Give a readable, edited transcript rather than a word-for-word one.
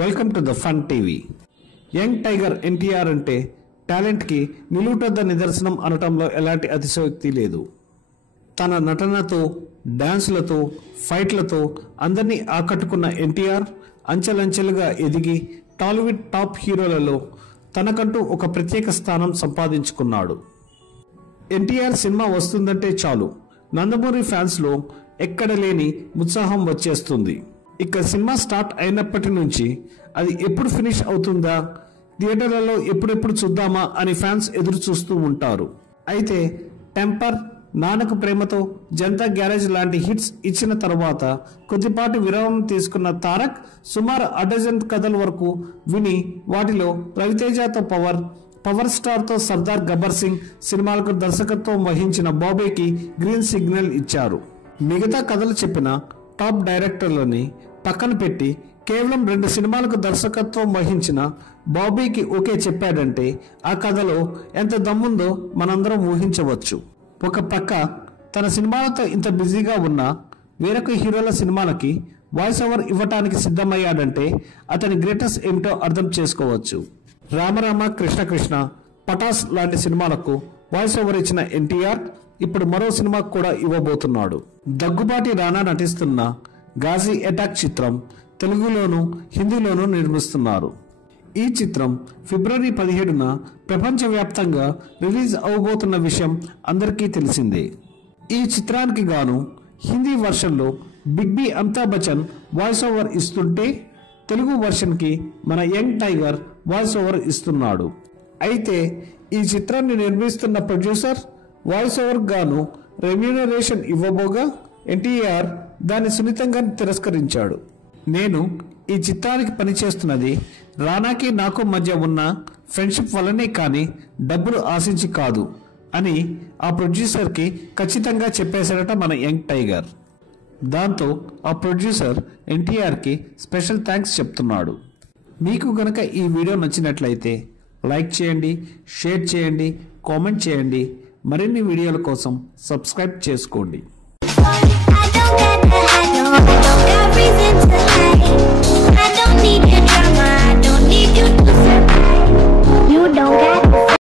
Welcome to the fun TV. Young tiger NTR అంటే టాలెంట్కి నిలువుటద్ద నిదర్శనం అనటంలో ఎలాంటి అతిశయోక్తి లేదు. తన నటనతో, డాన్సులతో, ఫైట్లతో అందరినీ ఆకట్టుకున్న ఎన్టీఆర్ అంచెలంచెలుగా ఎదిగి టాలీవుడ్ టాప్ హీరోలలో తనకంటూ ఒక ప్రత్యేక స్థానం సంపాదించుకున్నాడు. ఎన్టీఆర్ సినిమా వస్తుందంటే చాలు నందమూరి ఫ్యాన్స్లో ఎక్కడ లేని ఉత్సాహం వచ్చేస్తుంది. ఇక సినిమా స్టార్ట్ అయినప్పటి నుంచి అది ఎప్పుడు ఫినిష్ అవుతుందా, థియేటర్లలో ఎప్పుడెప్పుడు చూద్దామా అని ఫ్యాన్స్ ఎదురు చూస్తూ ఉంటారు. అయితే టెంపర్, నాన్నకు ప్రేమతో, జనతా గ్యారేజ్ లాంటి హిట్స్ ఇచ్చిన తర్వాత కొద్దిపాటి విరామం తీసుకున్న తారక్ సుమారు అడజన్ కథల వరకు విని వాటిలో రవితేజతో పవర్ స్టార్తో సర్దార్ గబ్బర్ సింగ్ సినిమాలకు దర్శకత్వం వహించిన బాబీకి గ్రీన్ సిగ్నల్ ఇచ్చారు. మిగతా కథలు చెప్పిన టాప్ డైరెక్టర్లని పక్కన పెట్టి కేవలం 2 సినిమాలకు దర్శకత్వం వహించిన బాబీకి ఓకే చెప్పాడంటే ఆ కథలో ఎంత దమ్ముందో మనందరం ఊహించవచ్చు. ఒక పక్క తన సినిమాలతో ఇంత బిజీగా ఉన్న వేరొక హీరోల సినిమాలకి వాయిస్ ఓవర్ ఇవ్వటానికి సిద్ధమయ్యాడంటే అతని గ్రేటెస్ట్ ఏమిటో అర్థం చేసుకోవచ్చు. రామరామ, కృష్ణ కృష్ణ, పటాస్ లాంటి సినిమాలకు వాయిస్ ఓవర్ ఇచ్చిన ఎన్టీఆర్ ఇప్పుడు మరో సినిమాకు కూడా ఇవ్వబోతున్నాడు. దగ్గుబాటి రానా నటిస్తున్న గాజీ అటాక్ చిత్రం తెలుగులోను, హిందీలోనూ నిర్మిస్తున్నారు. ఈ చిత్రం ఫిబ్రవరి 17న ప్రపంచవ్యాప్తంగా రిలీజ్ అవబోతున్న విషయం అందరికీ తెలిసిందే. ఈ చిత్రానికి గాను హిందీ వర్షన్లో big B Amitabh Bachchan voice over ఇస్తుంటే తెలుగు వర్షన్కి మన యంగ్ టైగర్ వాయిస్ ఓవర్ ఇస్తున్నాడు. అయితే ఈ చిత్రాన్ని నిర్మిస్తున్న ప్రొడ్యూసర్ వాయిస్ ఓవర్ గాను రెమ్యూనరేషన్ ఇవ్వబోగా ఎన్టీఆర్ దాన్ని సున్నితంగా తిరస్కరించాడు. నేను ఈ చిత్రానికి పనిచేస్తున్నది రానాకి నాకు మధ్య ఉన్న ఫ్రెండ్షిప్ వల్లనే కానీ డబ్బులు ఆశించి కాదు అని ఆ ప్రొడ్యూసర్కి ఖచ్చితంగా చెప్పేశాడట మన యంగ్ టైగర్. దాంతో ఆ ప్రొడ్యూసర్ ఎన్టీఆర్కి స్పెషల్ థ్యాంక్స్ చెప్తున్నాడు. మీకు గనక ఈ వీడియో నచ్చినట్లయితే లైక్ చేయండి, షేర్ చేయండి, కామెంట్ చేయండి. మరిన్ని వీడియోల కోసం సబ్స్క్రైబ్ చేసుకోండి. You don't